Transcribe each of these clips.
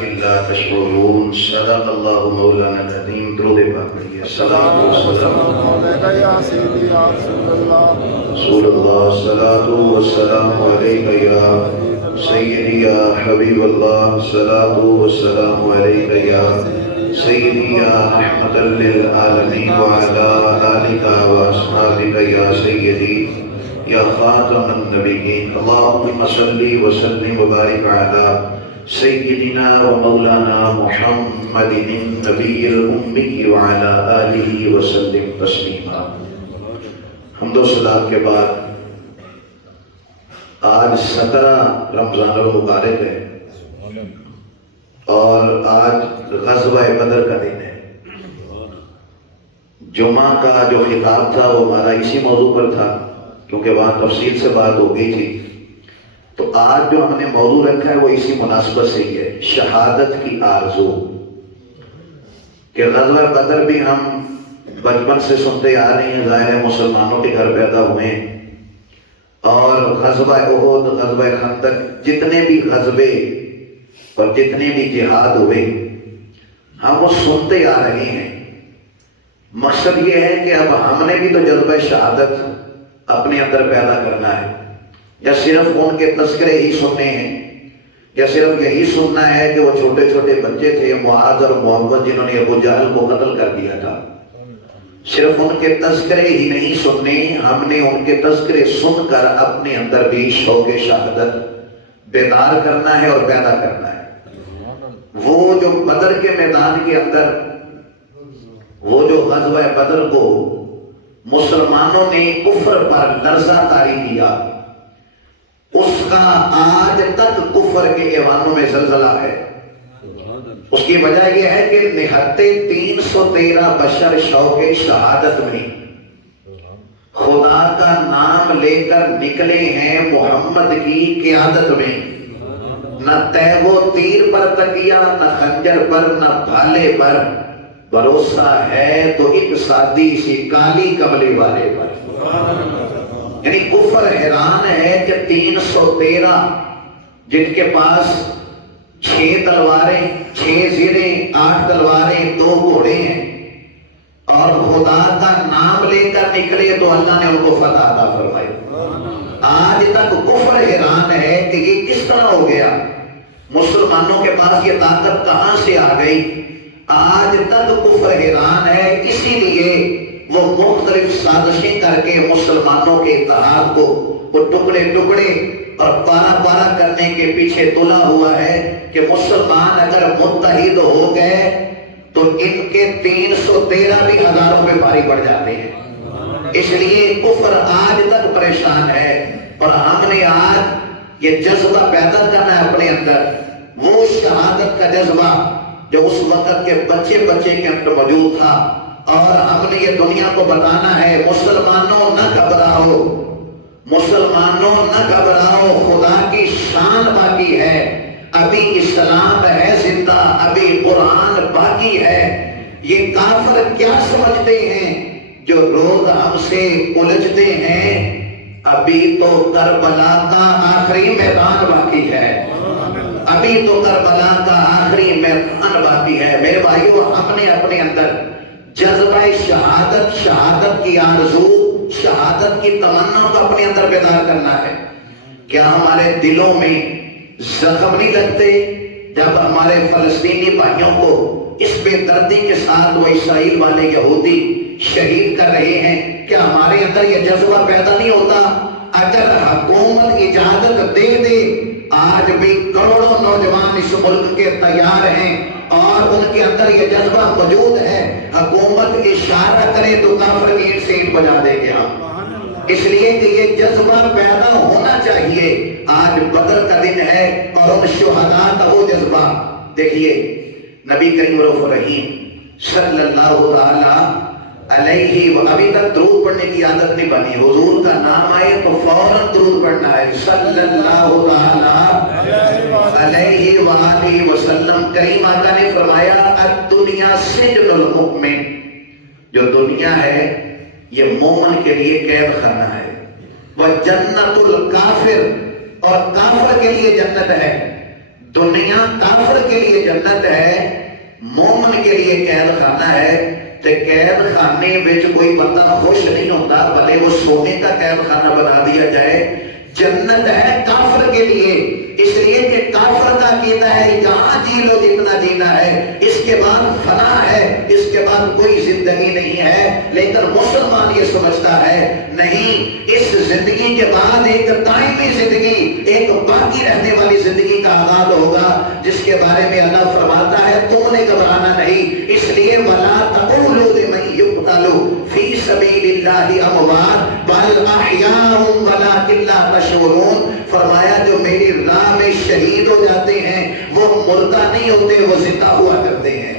ولكن لا تشعرون صدق الله مولانا العظيم درود پاک پڑھیے الصلاۃ والسلام علیک یا سیدی یا رسول اللہ رسول اللہ الصلاۃ والسلام علیک یا سیدی یا حبیب اللہ الصلاۃ والسلام علیک یا سیدی یا رحمۃ للعالمین وعلی آلک واصحابک یا سیدی یا خاتم النبیین اللہم صلی وسلم وبارک علی سیدنا و مولانا محمد النبی الامی وعلی آلہ وسلم تسلیما۔ حمد و صلات کے بعد آج 17 رمضان المبارک ہے اور آج غزوہ بدر کا دن ہے۔ جمعہ کا جو خطاب تھا وہ ہمارا اسی موضوع پر تھا کیونکہ وہاں تفصیل سے بات ہو گئی تھی، تو آج جو ہم نے موضوع رکھا ہے وہ اسی مناسبت سے ہی ہے، شہادت کی آرزو۔ کہ غزوہ بدر بھی ہم بچپن سے سنتے آ رہے ہیں، ظاہر ہے مسلمانوں کے گھر پیدا ہوئے ہیں، اور غزوہ احد، غزوہ خندق، جتنے بھی غزوے اور جتنے بھی جہاد ہوئے ہم وہ سنتے آ رہے ہیں۔ مقصد یہ ہے کہ اب ہم نے بھی تو جذبہ شہادت اپنے اندر پیدا کرنا ہے، یا صرف ان کے تذکرے ہی سننے ہیں، یا صرف یہی سننا ہے کہ وہ چھوٹے چھوٹے بچے تھے معاذ اور محمد جنہوں نے ابو جہل کو قتل کر دیا تھا، صرف ان کے تذکرے ہی نہیں سننے، ہم نے ان کے تذکرے سن کر اپنے اندر بھی شوق شہادت بیدار کرنا ہے اور پیدا کرنا ہے۔ وہ جو بدر کے میدان کے اندر وہ جو غزوہ بدر کو مسلمانوں نے کفر پر لرزہ طاری کیا، اس کا آج تک کفر کے ایوانوں میں زلزلہ ہے۔ اس کی وجہ یہ ہے کہ نہتے 313 بشر شوق شہادت میں خدا کا نام لے کر نکلے ہیں محمد کی قیادت میں، نہ تیغ و تیر پر تکیا، نہ خنجر پر، نہ بھالے پر، بھروسہ ہے تو ایک سادی سی کالی کملی والے پر۔ یعنی کفر حیران ہے کہ 313 جن کے پاس 6 تلواریں، 6 زیریں، 8 تلواریں، 2 گھوڑے ہیں، اور خدا کا نام لے کر نکلے تو اللہ نے ان کو فتح عطا فرمائی۔ آج تک کفر حیران ہے کہ یہ کس طرح ہو گیا، مسلمانوں کے پاس یہ طاقت کہاں سے آ گئی۔ آج تک کفر حیران ہے، اسی لیے وہ مختلف سازشیں کر کے مسلمانوں کے اتحاد کو وہ ٹکڑے ٹکڑے اور پارا پارا کرنے کے پیچھے تلا ہوا ہے کہ مسلمان اگر متحد ہو گئے تو ان کے 313 بھی ہزاروں پہ بھاری پڑ جاتے ہیں۔ اس لیے کفر آج تک پریشان ہے، اور ہم نے آج یہ جذبہ پیدا کرنا ہے اپنے اندر، وہ شہادت کا جذبہ جو اس وقت کے بچے بچے کے اندر موجود تھا، اور ہم نے یہ دنیا کو بتانا ہے مسلمانوں نہ گھبراؤ، مسلمانوں نہ گھبراؤ، خدا کی شان باقی ہے، ابھی اسلام ہے زندہ، ابھی قرآن باقی ہے۔ یہ کافر کیا سمجھتے ہیں جو روز ہم سے الجھتے ہیں، ابھی تو کربلا کا آخری میدان باقی ہے، ابھی تو کربلا کا آخری میدان باقی ہے۔ میرے بھائیو، ہم نے اپنے اندر جذبہ شہادت، شہادت کی آرزو، شہادت کی تمنا کو اپنے اندر بیدار کرنا ہے۔ کیا ہمارے دلوں میں زخم نہیں لگتے جب ہمارے فلسطینی بھائیوں کو اس بے دردی کے ساتھ وہ اسرائیل والے یہودی شہید کر رہے ہیں؟ کیا ہمارے اندر یہ جذبہ پیدا نہیں ہوتا؟ اگر حکومت اجازت دے دے، آج بھی کروڑوں نوجوان اس ملک کے تیار ہیں اور ان کے اندر یہ جذبہ موجود ہے، حکومت اشارہ کرے تو کافر کی اینٹ سے اینٹ بجا دیں گے ہم۔ اس لیے کہ یہ جذبہ پیدا ہونا چاہیے۔ آج بدر کا دن ہے اور ان شہداء کا وہ جذبہ دیکھیے، نبی کریم رؤوف رحیم صلی اللہ تعالی علیہ، ابھی تک درود پڑھنے کی عادت نہیں بنی، حضور کا نام آئے تو فوراً درود پڑھنا ہے، صلی اللہ تعالی علیہ وآلہ وسلم۔ کریم آقا نے فرمایا الدنیا سجن المؤمن، جو دنیا ہے یہ مومن کے لیے قید خانہ ہے، وہ جنت الکافر، اور کافر کے لیے جنت ہے۔ دنیا کافر کے لیے جنت ہے، مومن کے لیے قید خانہ ہے۔ تے قید خانے وچ کوئی بندہ خوش نہیں ہوتا، بھلے وہ سونے کا قید خانہ بنا دیا جائے۔ جنت ہے کافر کے لیے، اس لیے کہ کافر کا عقیدہ ہے یہاں جی لو جتنا جینا ہے، اس کے بعد فنا ہے، اس کے بعد کوئی زندگی نہیں ہے۔ لیکن مسلمان یہ سمجھتا ہے نہیں، اس زندگی کے بعد ایک دائمی زندگی، ایک باقی رہنے والی زندگی کا آغاز ہوگا، جس کے بارے میں اللہ فرماتا ہے تم نے گھبرانا نہیں۔ اس لیے وَلَا تَقُولُوا لِمَن يُقْتَلُ فِي سَبِيلِ اللَّهِ أَمْوَاتٌ بَلْ أَحْيَاءٌ وَلَٰكِن لَّا تَشْعُرُونَ۔ فرمایا جو میری راہ میں شہید ہو جاتے ہیں وہ مردہ نہیں ہوتے، وہ زندہ ہوا کرتے ہیں،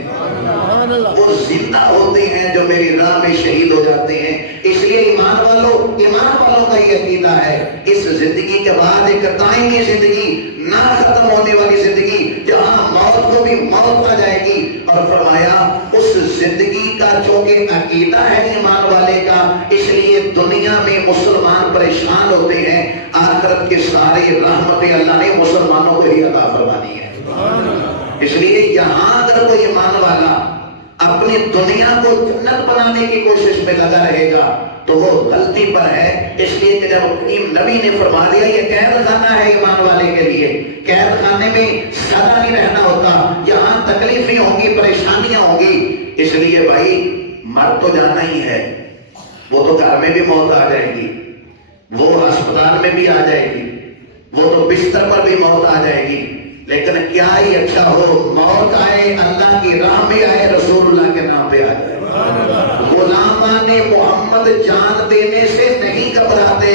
وہ زندہ ہوتے ہیں جو میری راہ میں شہید ہو جاتے ہیں۔ اس لیے ایمان والوں کا یہ عقیدہ ہے اس زندگی کے بعد ایک دائمی زندگی، نہ ختم ہونے والی زندگی، جہاں موت کو بھی موت آ جائے گی۔ اور فرمایا اس زندگی کا چونکہ عقیدہ ہے ایمان والے کا، اس لیے دنیا میں مسلمان پریشان ہوتے ہیں، آخرت کے سارے رحمتیں اللہ نے مسلمانوں کو ہی عطا فرمانی ہے۔ اس لیے یہاں اگر کوئی ایمان والا اپنی دنیا کو جنت بنانے کی کوشش میں لگا رہے گا تو وہ غلطی پر ہے۔ اس لیے کہ جب نبی نے فرما دیا یہ قید خانہ ہے ایمان والے کے لیے، قید خانے میں سدا نہیں رہنا ہوتا، یہاں تکلیفیں ہوں گی، پریشانیاں ہوں گی۔ اس لیے بھائی مر تو جانا ہی ہے، وہ تو گھر میں بھی موت آ جائے گی، وہ ہسپتال میں بھی آ جائے گی، وہ تو بستر پر بھی موت آ جائے گی، لیکن کیا ہی اچھا ہو موت آئے اللہ کی راہ میں آئے، رسول اللہ کے نام پہ آ جائے۔ غلامان محمد جان دینے سے نہیں گھبراتے،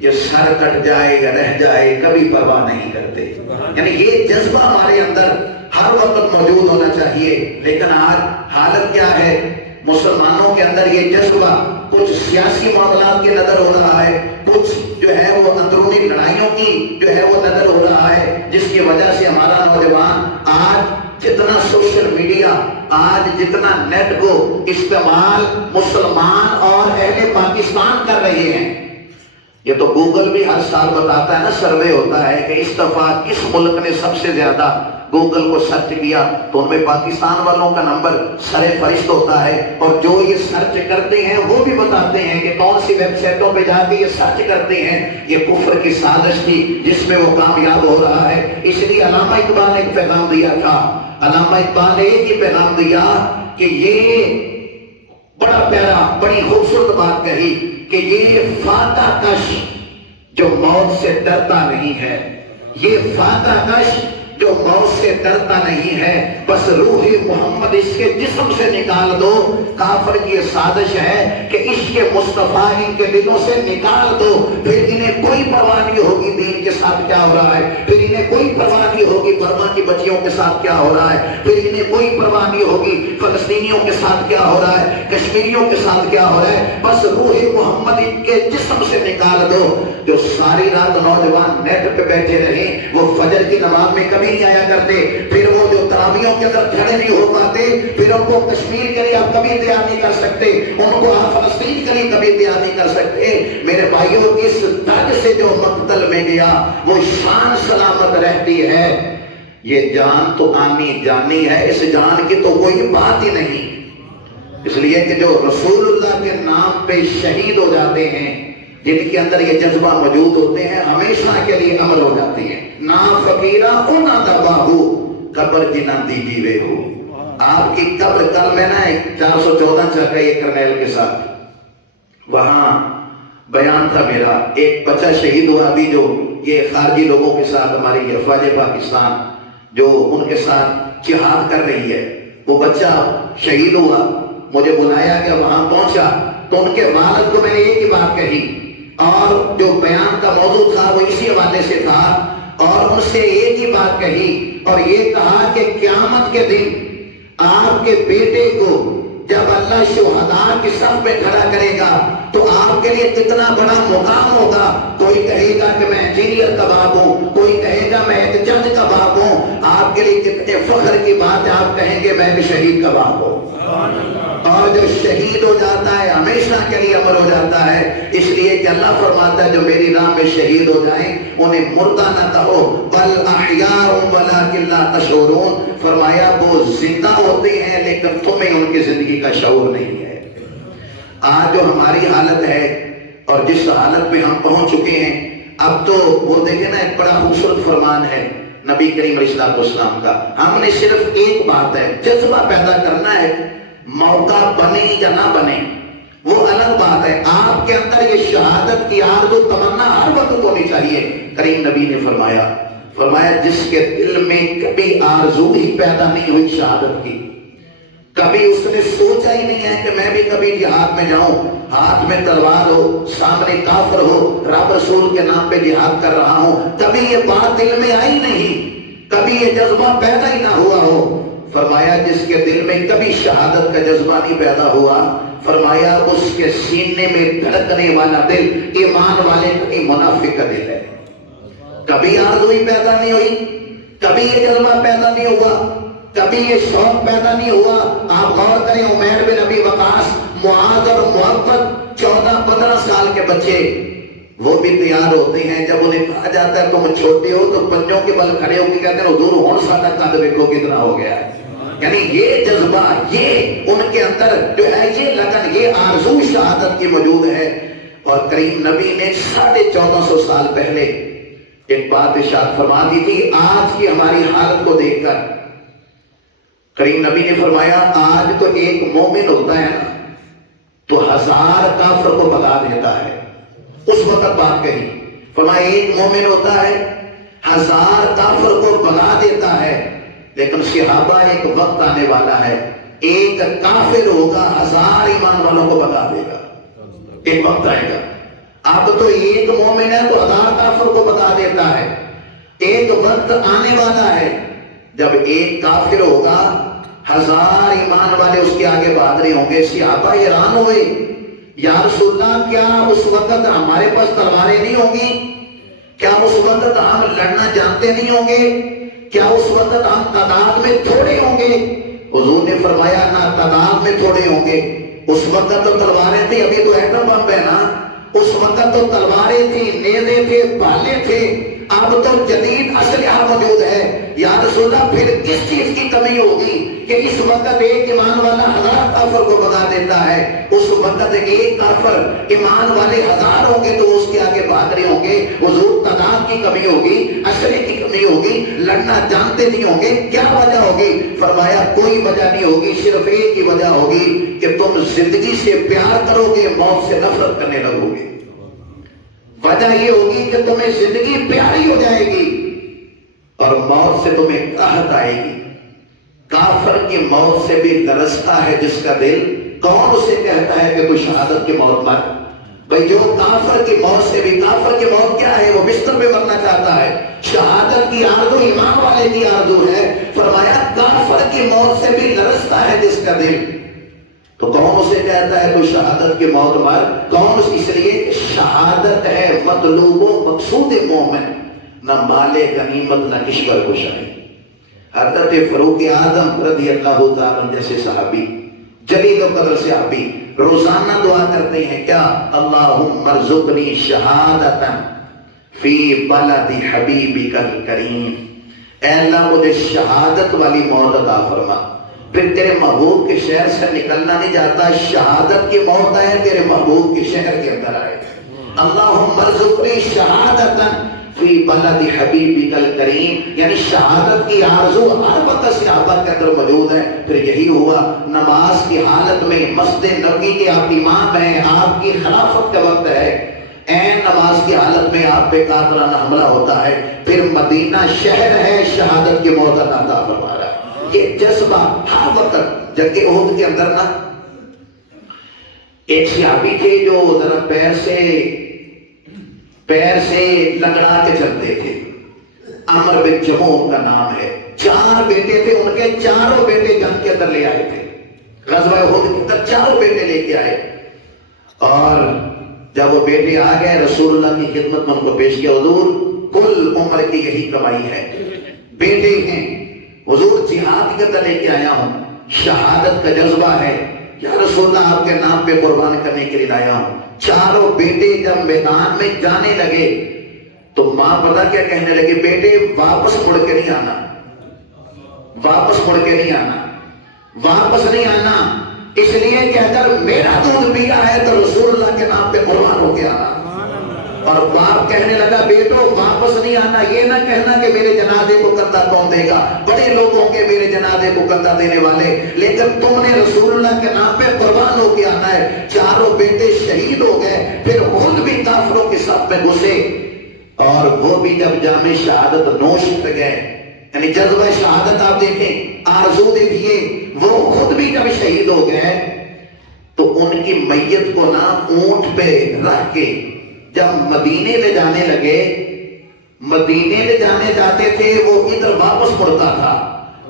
یہ سر کٹ جائے یا رہ جائے کبھی پرواہ نہیں کرتے۔ یعنی یہ جذبہ ہمارے اندر ہر وقت موجود ہونا چاہیے۔ لیکن آج حالت کیا ہے؟ مسلمانوں کے اندر یہ جذبہ کچھ سیاسی معاملات کے نظر ہو رہا ہے، کچھ جو ہے وہ اندرونی لڑائیوں کی جو ہے وہ نظر ہو رہا ہے، جس کی وجہ سے ہمارا نوجوان آج جتنا سوشل میڈیا، آج جتنا نیٹ کو استعمال مسلمان اور اہل پاکستان کر رہے ہیں۔ یہ تو گوگل بھی ہر سال بتاتا ہے نا، سروے ہوتا ہے کہ اس دفعہ کس ملک نے سب سے زیادہ گوگل کو سرچ کیا، تو ان میں پاکستان والوں کا نمبر سر فہرست ہوتا ہے۔ اور جو یہ سرچ کرتے ہیں وہ بھی بتاتے ہیں کہ کون سی ویب سائٹوں پہ جا کے یہ سرچ کرتے ہیں، یہ کفر کی سازش تھی جس میں وہ کامیاب ہو رہا ہے۔ اس لیے علامہ اقبال نے ایک پیغام دیا تھا، علامہ اقبال نے ایک ہی پیغام دیا کہ یہ بڑا پیارا، بڑی خوبصورت بات کہی کہ یہ فاتح کش جو موت سے ڈرتا نہیں ہے، یہ فاتح کش جو موت سے ڈرتا نہیں ہے، بس روح محمد اس کے جسم سے نکال دو۔ کافر کی یہ سازش ہے کہ عشق مصطفیٰ ان کے دلوں سے نکال دو، پھر انہیں کوئی پرواہ نہیں ہوگی دین کے ساتھ کیا ہو رہا ہے، پھر انہیں کوئی پرواہ نہیں ہوگی برما کی بچیوں کے ساتھ کیا ہو رہا ہے، پھر انہیں کوئی پرواہ نہیں ہوگی فلسطینیوں کے ساتھ کیا ہو رہا ہے، کشمیریوں کے ساتھ کیا ہو رہا ہے، بس روح محمد ان کے جسم سے نکال دو۔ جو ساری رات نوجوان نیٹ پہ بیٹھے رہے وہ فجر کی نماز میں کبھی نہیں آیا کرتے، پھر وہ جو تراویحوں کے اندر کھڑے نہیں ہو پاتے، پھر ان کو کشمیر کے لیے آپ کبھی تیار نہیں کر سکتے، ان کو آپ فلسطین کے لیے کبھی تیار نہیں کر سکتے۔ میرے بھائیوں اس درد سے جو مقتل میں گیا وہ شان سلامت رہتی ہے، یہ جان تو آنی جانی ہے، اس جان کی تو کوئی بات ہی نہیں۔ اس لیے کہ جو رسول اللہ کے نام پہ شہید ہو جاتے ہیں، جن کے اندر یہ جذبہ موجود ہوتے ہیں، ہمیشہ کے لیے عمل ہو جاتی ہے۔ نا فقیرہ اونا دباہو قبر جنہ دی جیوے ہو۔ آپ کی قبر کل میں نا 414 چل رہی ہے کرنیل کے ساتھ، وہاں بیان تھا میرا، ایک بچہ شہید ہوا ابھی جو یہ خارجی لوگوں کے ساتھ ہماری افواج پاکستان جو ان کے ساتھ جہاد کر رہی ہے، وہ بچہ شہید ہوا، مجھے بلایا کہ وہاں پہنچا تو ان کے والد کو میں نے ایک ہی بات کہی، اور جو بیان کا موضوع تھا وہ اسی حوالے سے تھا، اور ان سے ایک ہی بات کہی اور یہ کہا کہ قیامت کے دن آپ کے بیٹے کو جب اللہ شہداء کی صف میں کھڑا کرے گا تو آپ کے لیے کتنا بڑا مقام ہوگا. کوئی کہے گا کہ میں انجینئر کا باپ ہوں, کوئی کہے گا میں ایک جج کا باپ ہوں. آپ کے لیے کتنے فخر کی بات ہے, آپ کہیں گے میں ایک شہید کا باپ ہوں. اور جو شہید ہو جاتا ہے ہمیشہ کے لیے امر ہو جاتا ہے, اس لیے کہ اللہ فرماتا ہے جو میری راہ میں شہید ہو جائیں انہیں مردہ نہ کہو, بل احیاء ولکن لا تشعرون. فرمایا وہ زندہ ہوتے ہیں لیکن تمہیں ان کی زندگی کا شعور نہیں ہے. آج جو ہماری حالت ہے اور جس حالت میں ہم پہنچ چکے ہیں, اب تو وہ دیکھیں نا, ایک بڑا خوبصورت فرمان ہے نبی کریم علیہ السلام کا. ہم نے صرف ایک بات ہے, جذبہ پیدا کرنا ہے. موقع بنے یا نہ بنے وہ الگ بات ہے. آپ کے اندر یہ شہادت کی آرزو تمنا ہر وقت ہونی چاہیے. کریم نبی نے فرمایا جس کے دل میں کبھی آرزو ہی پیدا نہیں ہوئی شہادت کی, کبھی اس نے سوچا ہی نہیں ہے کہ میں بھی کبھی جہاد میں جاؤں, ہاتھ میں تلوار ہو, سامنے کافر ہو, رب رسول کے نام پہ جہاد کر رہا ہوں, کبھی یہ بات دل میں آئی نہیں, کبھی یہ جذبہ پیدا ہی نہ ہوا ہو. فرمایا جس کے دل میں کبھی شہادت کا جذبہ نہیں پیدا ہوا, فرمایا اس کے سینے میں دھڑکنے والا دل ایمان والے کا نہیں منافق کا دل ہے. کبھی آرزو ہی پیدا نہیں ہوئی, کبھی یہ جذبہ پیدا نہیں ہوا, کبھی یہ شوق پیدا نہیں ہوا. آپ غور کریں, عمیر بن ابی وقاص, معاذ اور محبت 14-15 سال کے بچے, وہ بھی تیار ہوتے ہیں. جب انہیں کہا جاتا ہے تم چھوٹے ہو تو پنجوں کے بل کھڑے ہو کے کہتے ہیں حضور ہون ساڈا قد دیکھو کتنا ہو گیا ہے. یعنی یہ جذبہ, یہ ان کے اندر جو ہے یہ لگن, یہ آرزو شہادت کی موجود ہے. اور کریم نبی نے 1450 سال پہلے ایک بات ارشاد فرما دی تھی. آج کی ہماری حالت کو دیکھ کر کریم نبی نے فرمایا آج تو ایک مومن ہوتا ہے نا تو 1000 کافر کو بھگا دیتا ہے. اس وقت بات کہی, فرمایا ایک مومن ہوتا ہے 1000 کافر کو بھگا دیتا ہے. لیکن صحابہ ایک وقت آنے والا ہے, ایک کافر ہوگا 1000 ایمان والوں کو بھگا دے گا. ایک وقت آئے گا, اب تو ایک مومن ہے تو 1000 کافر کو بھگا دیتا ہے. ایک وقت آنے والا ہے جب ایک کافر ہوگا 1000 ایمان والے اس کے آگے بھاگ رہے ہوں گے. صحابہ حیران ہوئے, یا رسول اللہ کیا اس وقت ہمارے پاس تلواریں نہیں ہوں گی, کیا اس وقت ہم لڑنا جانتے نہیں ہوں گے, کیا اس وقت ہم تعداد میں تھوڑے ہوں گے؟ حضور نے فرمایا نہ تعداد میں تھوڑے ہوں گے. اس وقت تو تلواریں تھی, ابھی تو ایٹم بم ہے نا, اس وقت تو تلواریں تھی, نیزے تھے, بھالے تھے, اب تو جدید اسلحہ موجود ہے. یا رسول اللہ پھر کس چیز کی کمی ہوگی کہ اس وقت ایک ایمان والا 1000 کافر کو بھگا دیتا ہے, اس وقت ایک کافر ایمان والے 1000 ہوں گے تو اس کے آگے بھاگ رہے ہوں گے. حضور تعداد کی کمی ہوگی, اسلحے کی کمی ہوگی, لڑنا جانتے نہیں ہوں گے. کیا وجہ ہوگی؟ فرمایا کوئی وجہ نہیں ہوگی, صرف ایک ہی وجہ ہوگی کہ تم زندگی سے پیار کرو گے, موت سے نفرت کرنے لگو گے. وجہ یہ ہوگی کہ تمہیں زندگی پیاری ہو جائے گی اور موت سے تمہیں قحط آئے گی. کافر کی موت سے بھی لرزتا ہے جس کا دل. کون اسے کہتا ہے کہ تو شہادت کی موت مر؟ بھئی جو کافر کی موت سے بھی, کافر کی موت کیا ہے, وہ بستر پہ مرنا چاہتا ہے. شہادت کی آرزو ایمان والے کی آرزو ہے. فرمایا کافر کی موت سے بھی لرزتا ہے جس کا دل. تو کون اسے کہتا ہے تو شہادت کی موت مر؟ کون اس لیے کہ شہادت ہے مطلوب و مقصود مومن, نہ مال غنیمت نہ کشور کشائی. حضرت فاروق اعظم رضی اللہ تعالیٰ جیسے صحابی, جلیل و قدر صحابی, روزانہ دعا کرتے ہیں کیا, اللہم ارزقنی شہادتا فی بلد حبیبک الکریم, اے اللہ مجھے شہادت والی موت عطا فرما. پھر تیرے محبوب کے شہر سے نکلنا نہیں جاتا, شہادت کی موت آئے تیرے محبوب کے شہر کے اندر آئے. اللہم ارزقنی شہادتا فی بلد حبیبک الکریم, یعنی شہادت کی آرزو ہر وقت صحابہ کے اندر موجود ہے. پھر یہی ہوا نماز کی حالت میں, مسجد نبوی کے آپ امام ہیں, آپ کی خلافت کا وقت ہے, این نماز کی حالت میں آپ پہ قاتلانہ حملہ ہوتا ہے. پھر مدینہ شہر ہے, شہادت کی موت عطا فرما رہا ہے. یہ جذبہ ہر وقت. جنگ احد کے اندر نا ایک صحابی تھے جو ذرا پیر سے لنگڑا کے چلتے تھے, عمر بن جموح ان کا نام ہے. 4 بیٹے تھے, ان کے چاروں بیٹے جنگ کے اندر لے آئے تھے. غزوہ احد کے اندر چاروں بیٹے لے کے آئے اور جب وہ بیٹے آ گئے رسول اللہ کی خدمت میں ان کو پیش کیا، حضور کل عمر کی یہی کمائی ہے، بیٹے ہیں حضور، جہاد کے اندر لے کے آیا ہوں، شہادت کا جذبہ ہے، یا رسول اللہ آپ کے نام پہ قربان کرنے کے لیے لایا ہوں۔ چاروں بیٹے جب میدان میں جانے لگے تو ماں پتہ کیا کہنے لگے، بیٹے واپس مڑ کے نہیں آنا، واپس مڑ کے نہیں آنا، واپس نہیں آنا، اس لیے کہ اگر میرا دودھ پیا ہے تو رسول اللہ کے نام پہ قربان ہو کے آنا۔ اور باپ کہنے لگا بیٹو واپس نہیں آنا، یہ نہ کہنا کہ میرے جنازے کو کندھا کون دے گا، بڑے لوگوں کے میرے جنازے کو کندھا دینے والے، لیکن تم نے رسول اللہ کے نام پہ قربان ہو کے آنا ہے۔ چاروں بیٹے شہید ہو گئے، پھر خود بھی کافروں کے ساتھ میں گھسے، اور وہ بھی جب جام شہادت نوش کر گئے، یعنی جذبہ شہادت آپ دیکھیں، آرزو دیکھیے، وہ خود بھی جب شہید ہو گئے تو ان کی میت کو نا اونٹ پہ رکھ کے جب مدینے لے جانے لگے، مدینے لے جانے جاتے تھے وہ ادھر واپس مڑتا تھا،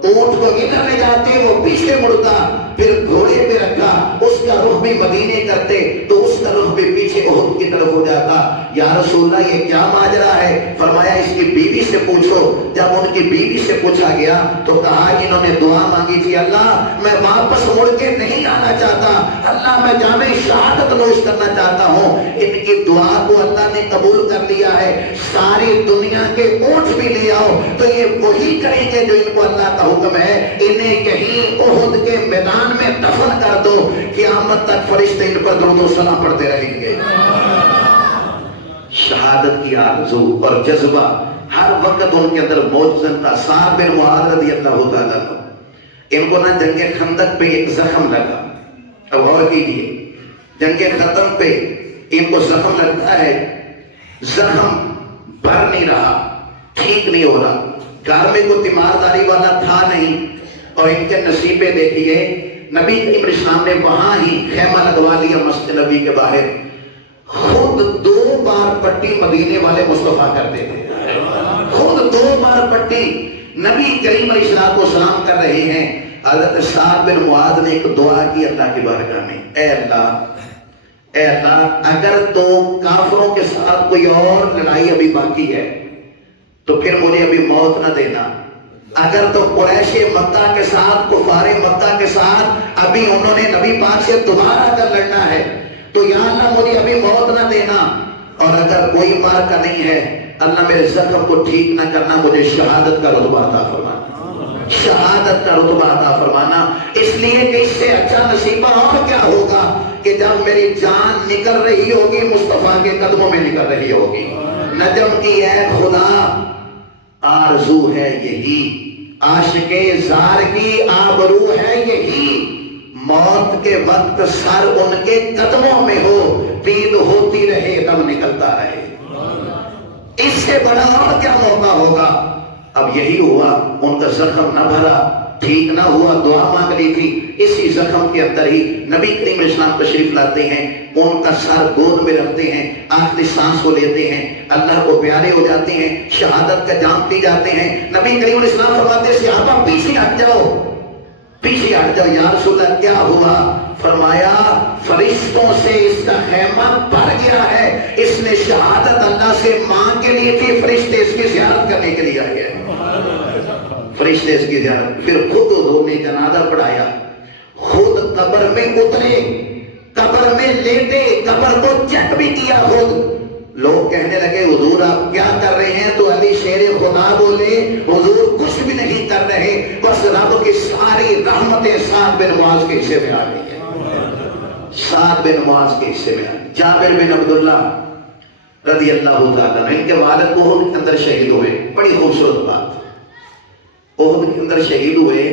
اونٹ کو ادھر لے جاتے وہ پیچھے مڑتا، پھر گھوڑے پہ رکھا، اس کا رخ بھی مدینے کرتے تو اس کا رخ بھی پیچھے احد کی طرف ہو جاتا۔ یا رسول اللہ یہ کیا ماجرا ہے؟ فرمایا اس کی بیوی سے پوچھو۔ جب ان کی بیوی سے پوچھا گیا تو کہا انہوں نے دعا مانگی تھی، اللہ میں واپس مڑ کے نہیں آنا چاہتا، اللہ میں جامع شہادت نوش کرنا چاہتا ہوں۔ ان کی دعا کو اللہ نے قبول کر لیا ہے، ساری دنیا کے اونٹ بھی لے آؤ تو یہ وہی کریں گے جو ان کو اللہ کا حکم ہے، انہیں کہیں احد کے میدان میں دفن کر دو، قیامت تک فرشتے ان پر درود و سلام پڑھتے رہیں گے۔ شہادت کی آرزو اور جذبہ ہر وقت ان کے اندر موجود تھا۔ سعد بن معاذ رضی اللہ تعالیٰ عنہ، ان کو نہ جنگ خندق پہ ایک زخم لگا، اب غور کیجیے، جنگ خندق پہ ان کو زخم لگتا ہے، زخم بھر نہیں رہا، ٹھیک نہیں ہو رہا، گھر میں کوئی تیمارداری والا تھا نہیں، اور ان کے نصیبے دیکھیے، نبی کریم اسلام نے وہاں ہی خیمہ لگوا لیا مسجد نبی کے باہر، خود 2 بار پٹی مدینے والے مصطفیٰ کرتے تھے، خود 2 بار پٹی نبی کریم علیہ السلام کر رہے ہیں۔ حضرت سعد بن معاذ نے ایک دعا کی اللہ کی بارگاہ میں، اے اللہ اگر تو کافروں کے ساتھ کوئی اور لڑائی ابھی باقی ہے تو پھر مجھے ابھی موت نہ دینا، اگر تو قریش مکہ کے ساتھ، کفار مکہ کے ساتھ ابھی انہوں نے نبی پاک سے دوبارہ کر لڑنا ہے تو یا اللہ مجھے ابھی موت نہ دینا، اور اگر کوئی مارکا نہیں ہے اللہ میرے زخم کو ٹھیک نہ کرنا، مجھے شہادت کا رتبہ عطا فرمانا، شہادت کا رتبہ عطا فرمانا، اس لیے کہ اس سے اچھا نصیبہ اور کیا ہوگا کہ جب میری جان نکل رہی ہوگی مصطفیٰ کے قدموں میں نکل رہی ہوگی۔ نجم کی اے خدا آرزو ہے یہی، عاشق زار کی آبرو ہے یہی، موت کے وقت سر ان کے قدموں میں ہو، پید ہوتی رہے دم نکلتا رہے، اس سے بڑا اور کیا موقع ہوگا؟ اب یہی ہوا، ان کا زخم نہ بھرا، ٹھیک نہ ہوا، دعا مانگ لی تھی، اسی زخم کے اندر ہی نبی کریم علیہ السلام تشریف لاتے ہیں، ان کا سر گود میں رکھتے ہیں، آخری سانس کو لیتے ہیں، اللہ کو پیارے ہو جاتے ہیں، شہادت کا جام پی جاتے ہیں۔ نبی کریم علیہ السلام فرماتے ہیں صحابہ پیچھے ہٹ جاؤ، پیچھے ہٹ جاؤ، یا رسول اللہ کیا ہوا؟ فرمایا فرشتوں سے اس کا خیمہ بھر گیا ہے، اس نے شہادت اللہ سے مانگ کے لیے تھی، فرشتے اس کی زیارت کرنے کے لیے آ گئے، فرشتے اس کی زیارت۔ پھر خود حضور نے جنازہ پڑھایا، خود قبر میں اترے، قبر میں لیٹے، قبر کو چیک بھی کیا خود۔ لوگ کہنے لگے حضور آپ کیا کر رہے ہیں؟ تو علی شیر خدا بولے حضور کچھ بھی نہیں کر رہے، بس رب کی ساری رحمتیں سعد بن معاذ کے حصے میں آ گئی ہیں، سعد بن معاذ کے حصے میں آ گئی۔ جابر بن عبداللہ رضی اللہ تعالیٰ عنہ، ان کے والد احد کے اندر شہید ہوئے، بڑی خوبصورت بات، احد کے اندر شہید ہوئے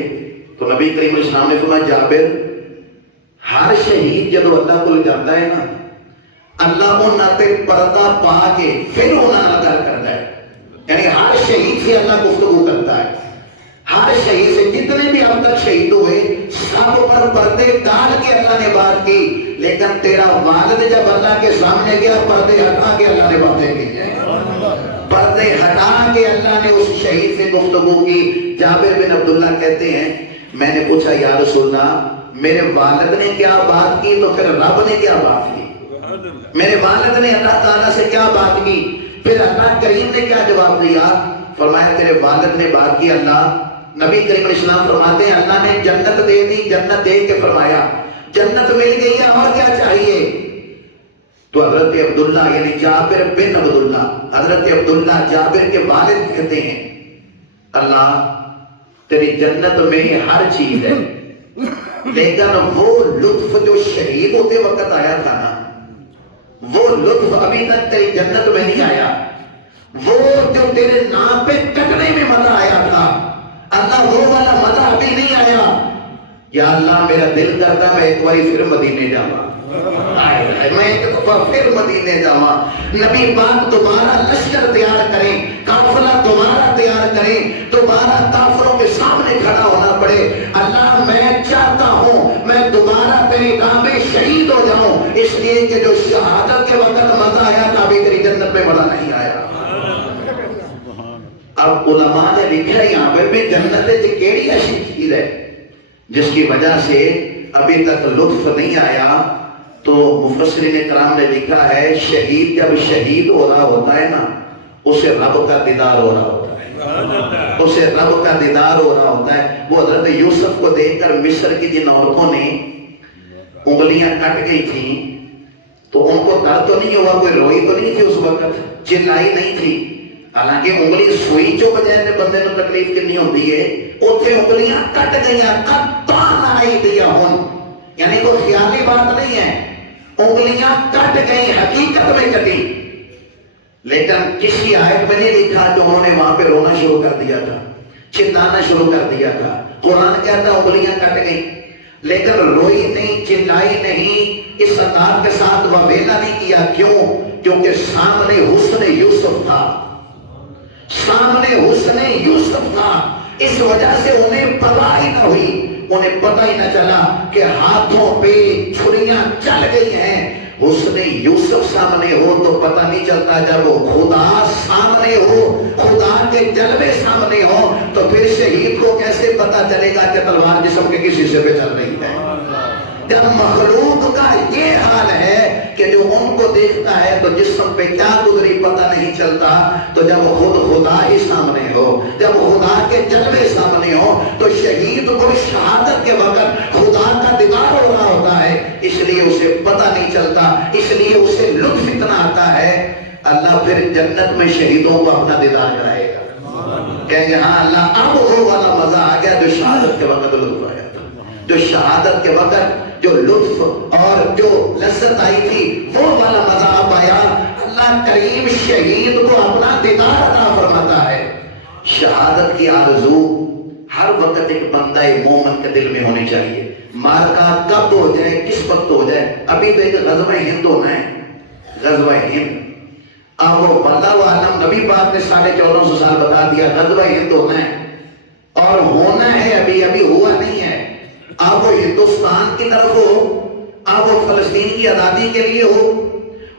تو نبی کریم علیہ السلام نے فرمایا جابر ہر شہید جب اللہ کو لے جاتا ہے نا، اللہ انہاں تے پردہ پا کے پھر انہاں نظر کرتا ہے، یعنی ہر شہید سے اللہ گفتگو کرتا ہے، ہر شہید سے، جتنے بھی اب تک شہید ہوئے سب پر پردے ڈال کے اللہ نے بات کی، لیکن تیرا والد جب اللہ کے سامنے گیا پردے ہٹا کے اللہ نے باتیں کی ہیں، پردے ہٹا کے اللہ نے اس شہید سے گفتگو کی۔ جابر بن عبداللہ کہتے ہیں میں نے پوچھا یا رسول اللہ میرے والد نے کیا بات کی تو پھر رب نے کیا بات کی؟ میرے والد نے اللہ تعالیٰ سے کیا بات کی؟ پھر اللہ کریم نے کیا جواب دیا؟ فرمایا تیرے والد نے بات کی اللہ، نبی کریم علیہ السلام فرماتے ہیں اللہ نے جنت دے دی، جنت دے کے فرمایا جنت مل گئی ہے اور کیا چاہیے؟ تو حضرت عبداللہ یعنی جابر بن عبداللہ، حضرت عبداللہ جابر کے والد کہتے ہیں اللہ تیری جنت میں ہر چیز ہے، لیکن وہ لطف جو شہید ہوتے وقت آیا تھا نا، وہ لطف ابھی تک تیری جنت میں نہیں آیا۔ وہ جو تیرے نام پہ کٹنے میں مزہ آیا تھا اللہ، وہ والا مزہ ابھی نہیں آیا۔ یا اللہ میرا دل کرتا میں ایک باری پھر مدینے جاواں، میں ایک دفعہ پھر مدینے جاواں، نبی پاک دوبارہ لشکر تیار کریں، قافلہ دوبارہ تیار کریں، دوبارہ کافروں کے سامنے کھڑا ہونا پڑے۔ اللہ میں چاہتا ہوں میں دوبارہ تیری راہ میں شہید ہو جاؤں، اس لیے کہ جو شہادت کے وقت مزہ آیا تھا ابھی تیری جنت میں مزہ نہیں آیا۔ اب علماء نے لکھا یہاں پہ بھی جنت کیڑی ایسی چیز ہے جس کی وجہ سے ابھی تک لطف نہیں آیا؟ تو مفسرین کرام نے لکھا ہے شہید جب شہید ہو رہا ہوتا ہے نا، اسے رب کا دیدار ہو رہا ہوتا ہے، اسے رب کا دیدار ہو رہا ہوتا ہے۔ وہ حضرت یوسف کو دیکھ کر مصر کی جن عورتوں نے انگلیاں کٹ گئی تھیں تو ان کو درد تو نہیں ہوا، کوئی روئی تو نہیں تھی اس وقت، چلائی نہیں تھی، حالانکہ انگلی سوئی جو بجائے بندے کو تکلیف کتنی ہوتی ہے، اوتھے انگلیاں کٹ گئیاں، قطان ایدیہم، یعنی کوئی خیالی بات نہیں ہے، انگلیاں کٹ گئی، حقیقت میں کٹی۔ لیکن کسی آیت میں نہیں لکھا جو انہوں نے وہاں پہ رونا شروع کر دیا تھا، چلانا شروع کر دیا تھا۔ قرآن کہتا ہے انگلیاں کٹ گئی، لیکن روئی نہیں، چلائی نہیں، اس انداز کے ساتھ ویلا نہیں کیا۔ کیوں؟ کیونکہ سامنے حسن یوسف تھا، سامنے حسن یوسف تھا، اس وجہ سے انہیں پرواہ ہی نہ ہوئی، انہیں پتہ ہی نہ چلا کہ ہاتھوں پہ چھریاں چل گئی ہیں۔ حسن یوسف سامنے ہو تو پتہ نہیں چلتا، جب خدا سامنے ہو، خدا کے جلوے سامنے ہو تو پھر شہید کو کیسے پتہ چلے گا کہ تلوار جسم کے کس حصے پہ چل رہی ہے؟ جب مخلوق کا یہ حال ہے کہ جو ان کو دیکھتا ہے تو جسم پہ کیا گزری پتہ نہیں چلتا، تو جب خود خدا ہی سامنے ہو، جب خدا کے جلوے سامنے ہو تو شہید کو شہادت کے وقت خدا کا دیدار ہو رہا ہوتا ہے، اس لیے اسے پتہ نہیں چلتا، اس لیے اسے لطف اتنا آتا ہے۔ اللہ پھر جنت میں شہیدوں کو اپنا دیدار کرائے گا، کہیں گے ہاں اللہ اب وہ والا مزہ آ گیا جو شہادت کے وقت لطف آیا تھا، جو شہادت کے وقت جو لطف اور جو لذت آئی تھی وہ والا مزہ اب آیا۔ اللہ کریم شہید کو اپنا دیدار عطا فرماتا ہے۔ شہادت کی آرزو ہر وقت ایک بندہ مومن کے دل میں ہونی چاہیے، مارکا کب ہو جائے، کس وقت ہو جائے۔ ابھی تو ایک غزوہ ہند ہونا ہے، غزوہ ہند، اب وہ واللہ عالم نبی پاک نے 1450 سال بتا دیا غزوہ ہند ہونا ہے، اور ہونا ہے، ابھی ابھی ہوا نہیں ہے۔ آپ وہ ہندوستان کی طرف ہو، آپ وہ فلسطین کی آزادی کے لیے ہو،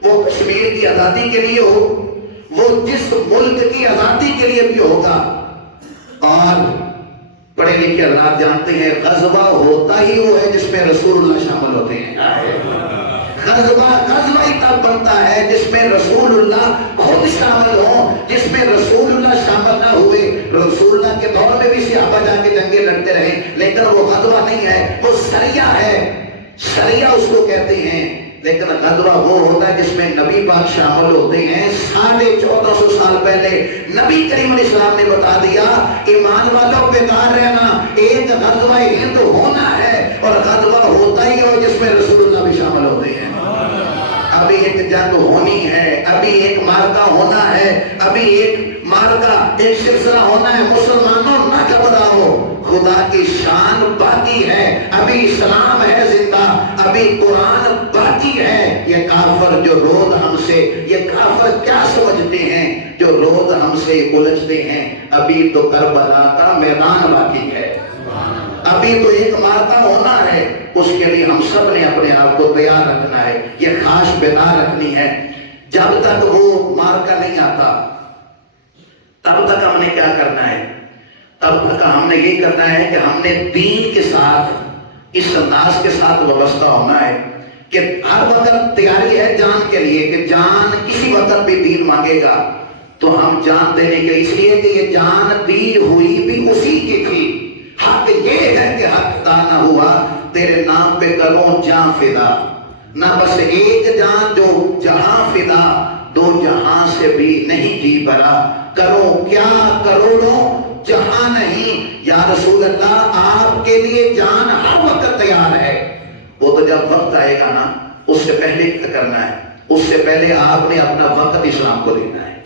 وہ کشمیر کی آزادی کے لیے ہو، وہ جس ملک کی آزادی کے لیے بھی ہوگا۔ اور پڑھے لکھے حضرات جانتے ہیں غزوہ ہوتا ہی وہ ہے جس میں رسول اللہ شامل ہوتے ہیں۔ غزوہ ہی تب بنتا ہے جس میں رسول اللہ خود شامل ہوں، جس میں رسول اللہ شامل نہ ہوئے۔ رسول اللہ کے دور میں بھی صحابہ جا کے جنگیں لڑتے رہے، لیکن وہ غزوہ نہیں ہے، وہ سریہ ہے، سریہ اس کو کہتے ہیں۔ لیکن غزوہ وہ ہوتا ہے جس میں نبی پاک شامل ہوتے ہیں۔ 1450 سال پہلے نبی کریم علیہ السلام نے بتا دیا ایمان والوں بیدار رہنا، ایک غزوہ ہند ہونا ہے، اور غزوہ ہوتا ہی ہو جس میں رسول اللہ بھی شامل ہوتے ہیں۔ ابھی ایک جنگ ہونی ہے، ابھی ایک مارکا ہونا ہے، ابھی ایک مارکا، ایک سلسلہ ہونا ہے۔ مسلمانوں نہ گھبراؤ، خدا کی شان باقی ہے، ابھی اسلام ہے زندہ، ابھی قرآن باقی ہے۔ یہ کافر جو روز ہم سے، یہ کافر کیا سمجھتے ہیں جو روز ہم سے الجھتے ہیں؟ ابھی تو کربلا کا میدان باقی ہے، ابھی تو ایک مارکا ہونا ہے، اس کے لیے ہم سب نے اپنے آپ کو تیار رکھنا ہے، یہ خاص بیدار رکھنی ہے۔ جب تک وہ مارکا نہیں آتا تب تک ہم نے کیا کرنا ہے؟ تب تک ہم نے یہ کرنا ہے کہ ہم نے دین کے ساتھ اس انداز کے ساتھ وابستہ ہونا ہے کہ ہر وقت تیاری ہے جان کے لیے کہ جان کسی وقت بھی دین مانگے گا تو ہم جان دینے کے، اس لیے کہ یہ جان دی ہوئی بھی اسی کی تھی۔ حق یہ ہے کہ حق تا نہ ہوا تیرے نام پہ کروں جان فدا، نہ بس ایک جان جو جہاں فدا، دو جہاں سے بھی نہیں جی بھرا، کروں کیا کروڑوں جہاں نہیں، یا رسول اللہ آپ کے لیے جان ہر وقت تیار ہے۔ وہ تو جب وقت آئے گا نا، اس سے پہلے کیا کرنا ہے؟ اس سے پہلے آپ نے اپنا وقت اسلام کو دینا ہے۔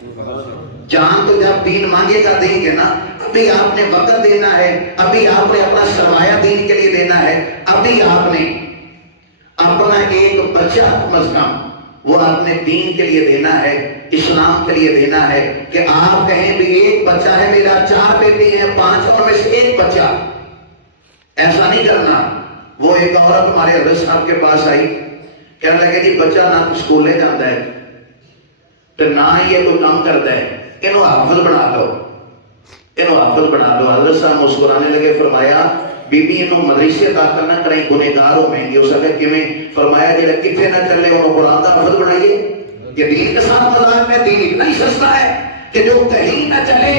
جان تو جب دین مانگے گا دیں گے نا، ابھی آپ نے وقت دینا ہے، ابھی آپ نے اپنا سرمایہ دین کے لیے دینا ہے، ابھی آپ نے اپنا ایک بچہ کم از کم وہ آپ نے دین کے لیے دینا ہے، اسلام کے لیے دینا ہے، کہ آپ کہیں بھی ایک بچہ ہے میرا، 4 بیٹی ہیں 5 اور میں سے ایک بچہ، ایسا نہیں کرنا۔ وہ ایک عورت ہمارے حضرت صاحب کے پاس آئی، کہنے لگے جی بچہ نہ تو سکول لے جاتا ہے تو نہ یہ کوئی کام کرتا ہے، انہوں حافظ بنا لو، انہوں حافظ بنا لو۔ حضرت صاحب مسکرانے لگے، فرمایا بی بی انہوں مدرسے داخل نہ کریں، گنہگار ہویں گے۔ اس نے کیویں؟ فرمایا جڑا کتنے نہ چلے انہوں قرآن کا حافظ بنائیے۔ یہ دین کے ساتھ مذاق میں، دین اتنا ہی سستا ہے کہ جو کہیں نہ چلے،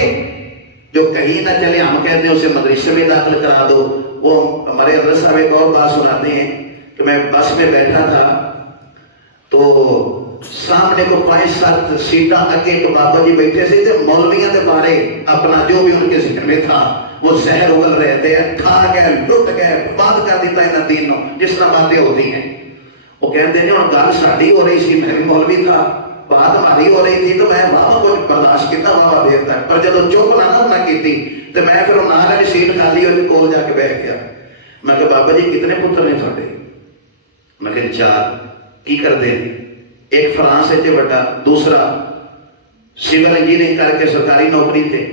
جو کہیں نہ چلے ہم کہتے ہیں اسے مدرسے میں داخل کرا دو۔ وہ ہمارے حضرت صاحب ایک اور بات سناتے ہیں کہ میں بس میں بیٹھا تھا تو سامنے کو 5-7 سیٹاں اگے ایک بابا جی بیٹھے سے تھے، مولویاں دے بارے اپنا جو بھی ان کے ذکر میں تھا وہ زہر اگل رہے تھے، کھا گئے، لٹ گئے، بات کر دیتا ہے دین نو جس طرح باتیں ہوتی ہیں۔ وہ کہتے ہیں اور گل ساڈی ہو رہی سی، میں بھی مولوی تھا، بات ہماری ہو رہی تھی تو میں واہ کچھ برداشت کیتا واہ دیر تک، پر جب چپ نہ کیتی تو میں پھر نال والی سیٹ خالی ہوئی کول جا کے بیٹھ گیا۔ میں کہ بابا جی کتنے پتر نے تھوڑے؟ میں کہ 4۔ کی کرتے ہیں؟ ایک فرانس ہے بڑا، دوسرا سول انجینئرنگ کر کے سرکاری نوکری تھے،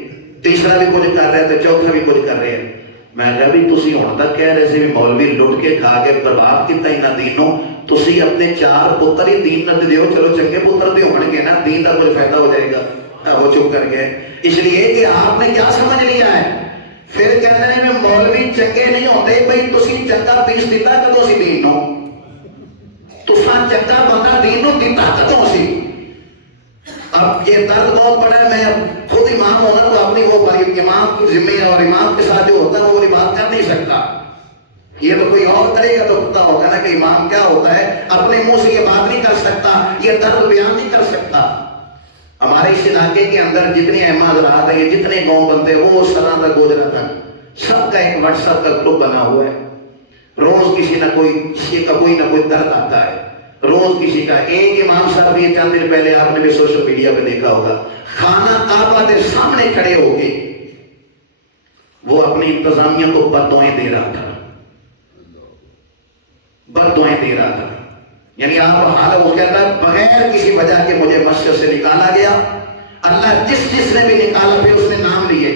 تیسرا بھی کچھ کر رہے تھے، چوتھا بھی کچھ کر رہے ہیں۔ میں کہا بھی تسی ہن تک کہہ رہے سے بھی مولوی لٹ کے کھا کے برباد کیتا ہی نہ دینوں، تسی اپنے 4 پتر ہی دین نہ دیو، چلو چنگے پتر دے ہون گے نا، دین کا کچھ فائدہ ہو جائے گا۔ وہ چپ کر گئے، اس لیے کہ آپ نے کیا سمجھ لیا ہے؟ پھر کہتے ہیں میں مولوی چنگے نہیں ہوتے، بھئی تسی چنگا پیس دیتا کدوں سی دین نو؟ تساں چنگا بندہ دین نو دیتا کدوں سی؟ اب یہ درد بہت بڑا ہے، میں خود امام ہونا تو اپنی وہ امام کی ذمہ اور امام کے ساتھ جو ہوتا ہے وہ والی بات کر نہیں سکتا۔ یہ تو کوئی اور کرے گا تو پتا ہوگا نا کہ امام کیا ہوتا ہے، اپنے منہ سے یہ بات نہیں کر سکتا، یہ درد بیان نہیں کر سکتا۔ ہمارے اس علاقے کے اندر جتنے اہم حضرات ہیں، یہ جتنے گاؤں بنتے ہیں، وہ سرا تک گوجرا تک سب کا ایک واٹس ایپ کا گروپ بنا ہوا ہے۔ روز کسی نہ کوئی نہ کوئی درد آتا ہے، روز کسی کا۔ ایک امام صاحب یہ چند دن پہلے آپ نے بھی سوشل میڈیا پہ دیکھا ہوگا، خانہ کعبہ کے سامنے کھڑے ہو کے وہ اپنی انتظامیہ کو بددعائیں دے رہا تھا، بددعائیں دے رہا تھا۔ یعنی آپ حال وہ کہتا ہے بغیر کسی وجہ کے مجھے مسجد سے نکالا گیا، اللہ جس نے بھی نکالا پھر اس نے نام لیے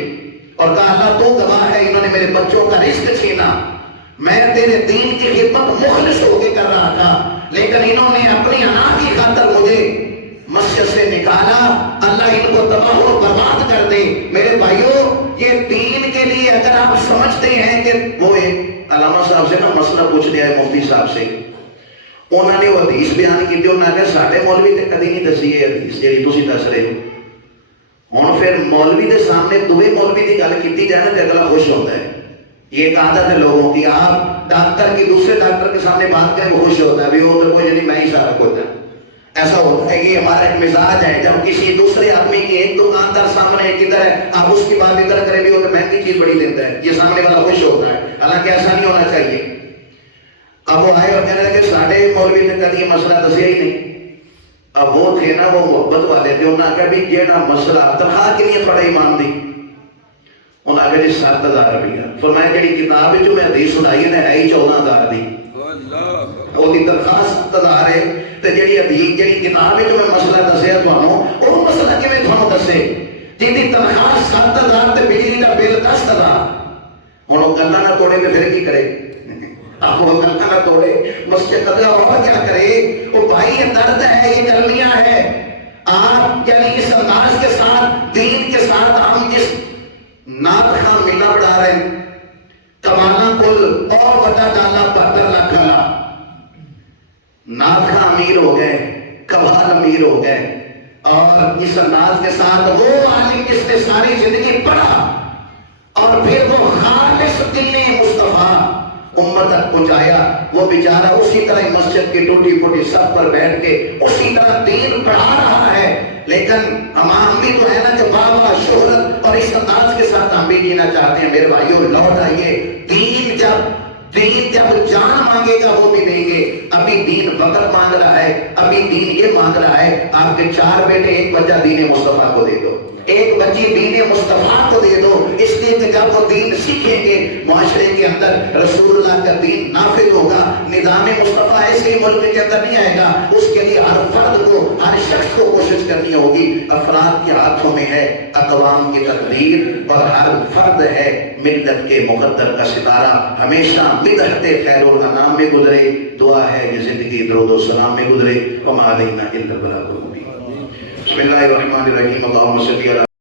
اور کہا اللہ تو گواہ ہے، انہوں نے میرے بچوں کا رزق چھینا، میں تیرے دین کی خدمت مخلص ہو کے کر رہا تھا، لیکن انہوں نے اپنی انا کی خاطر مجھے مسجد سے نکالا، اللہ ان کو تباہ و برباد کر دے۔ میرے بھائیوں، یہ دین کے لیے اگر آپ سمجھتے ہیں کہ وہ ایک علامہ صاحب سے نا مسئلہ پوچھ لیا ہے مفتی صاحب سے، انہوں نے وہ حدیث بیان کی تھی، انہوں نے کہا ساڈے مولوی نے کدی نہیں دسی ہے حدیث جی تسی دس رہے ہو۔ ہن پھر مولوی کے سامنے دوے مولوی کی گل کی جائے نا تو اگلا خوش ہوتا ہے۔ یہ ایک عادت ہے لوگوں کی، آپ ڈاکٹر کی دوسرے ڈاکٹر کے سامنے بات کریں وہ خوش ہوتا ہے، بھی وہ تو کوئی نہیں، میں ہی سارا ہوتا ہے، ایسا ہوتا ہے۔ یہ ہمارا ایک مزاج ہے، جب کسی دوسرے آدمی کی ایک دکاندار سامنے ایک ادھر ہے، آپ اس کی بات ادھر کریں بھی وہ تو مہنگی چیز بڑی دیتا ہے، یہ سامنے والا خوش ہوتا ہے، حالانکہ ایسا نہیں ہونا چاہیے۔ اب وہ آئے اور کہنے لگے ساڈے مولوی نے کدی یہ مسئلہ دسیا ہی نہیں۔ اب وہ تھے نا، وہ محبت والے تھے، انہوں نے کہا بھی جیڑا مسئلہ تنخواہ کے لیے تھوڑا ایمان دی، انہوں نے کہا جی 7,000 روپیہ۔ فرمایا کہ کتاب جو میں حدیث سنائی ہے ہی 14,000 دی، وہ تنخواہ 7,000 ہے، تو جیڑی حدیث جیڑی کتاب جو میں مسئلہ دسیا تھانوں وہ مسئلہ کیویں تھانوں دسے جی دی تنخواہ 7,000 تے بجلی دا بل 10,000۔ ہن وہ گلاں نہ توڑے تے پھر کی کرے؟ آپ وہ گلاں نہ توڑے، مسجد قدرہ اور کیا کرے؟ وہ بھائی یہ درد ہے، یہ گرمیاں ہے۔ آپ یعنی اس انداز کے ساتھ دین کے ساتھ ہم جس نات خان ملا بڑھا رہے ہیں، کمانا کل اور بڑا ڈالا 72 لاکھ والا امیر ہو گئے، کبھار امیر ہو گئے، اور اس انداز کے ساتھ وہ عالم جس نے ساری زندگی پڑھا اور پھر وہ خالص دین مصطفیٰ امت تک پہنچایا، وہ بیچارہ اسی طرح مسجد کی ٹوٹی پھوٹی صف پر بیٹھ کے اسی طرح دین پڑھا رہا ہے، لیکن ہم بھی تو ہے نا کہ بابا شہرت اور اس انداز کے ساتھ ہم بھی جینا چاہتے ہیں۔ میرے بھائیوں لوٹ آئیے، دین جب جان مانگے گا وہ بھی دیں گے۔ ابھی دین وقت مانگ رہا ہے، ابھی دین یہ مانگ رہا ہے آپ کے 4 بیٹے، ایک بچہ دین مصطفیٰ کو دے دو، ایک بچی دین مصطفیٰ کو دے دو، اس لیے کہ جب وہ دین سیکھیں گے معاشرے کے اندر رسول اللہ کا دین نافذ ہوگا، نظام مصطفیٰ ایسے ہی ملک کے اندر نہیں آئے گا۔ اس کے لیے ہر فرد کو، ہر شخص کو کوشش کرنی ہوگی۔ افراد کے ہاتھوں میں ہے اقوام کی تقدیر، اور ہر فرد ہے ملت کے مقدر کا ستارہ۔ ہمیشہ بدعت خیر الانام میں گزرے، دعا ہے یہ زندگی درود و سلام میں گزرے۔ وما علینا الا البلاغ المبین۔ بسم اللہ الرحمن الرحیم۔ اللہم صلی علی